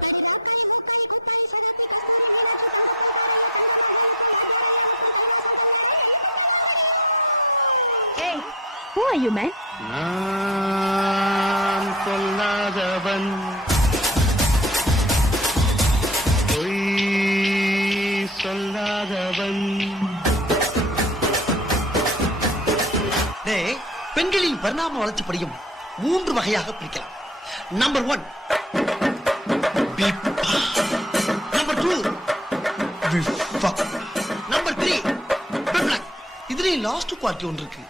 Hey, who are you, man? நான் சொல்லாதவன் பொய் சொல்லாதவன். பெண்களின் பரிணாம வளர்ச்சிப்படியும் 3 வகையாக பிரிக்கலாம். நம்பர் 1 நம்பர் 2 நம்பர் 3 இதுல லாஸ்ட் குவாலிட்டி ஒன்று இருக்கு.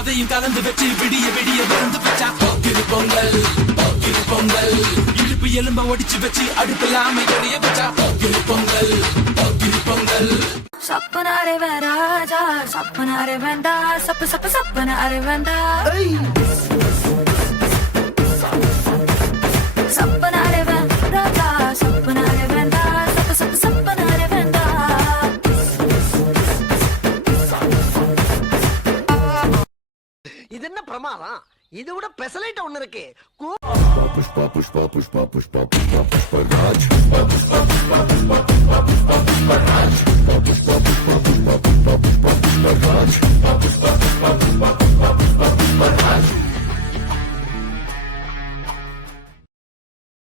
அதையும் கலந்து வச்சு விடிய விடிய வந்து வச்சா போக்கிரு பொங்கல் போக்கிரு பொங்கல் இடுப்பு எலும்ப ஒடிச்சு வச்சு அடுப்பில்லாம எரிய வச்சா போக்கிரு பொங்கல் போக்கிரு பொங்கல். சப்பனாரே ராஜா சப்பனாரே வேண்டா சப்பு சப்பு சப்பனாரே வேண்டா சப்பனாரே ராஜா சப்பனாரே வேண்டா சப்பு சப்பு சப்பனாரே வேண்டா. இது என்ன பிரமாதம்? இது விட பெசலைட் ஒண்ணு இருக்கு. புஷ்பா புஷ்பா புஷ்பா புஷ்பா புஷ்பா புஷ்பா ராஜ்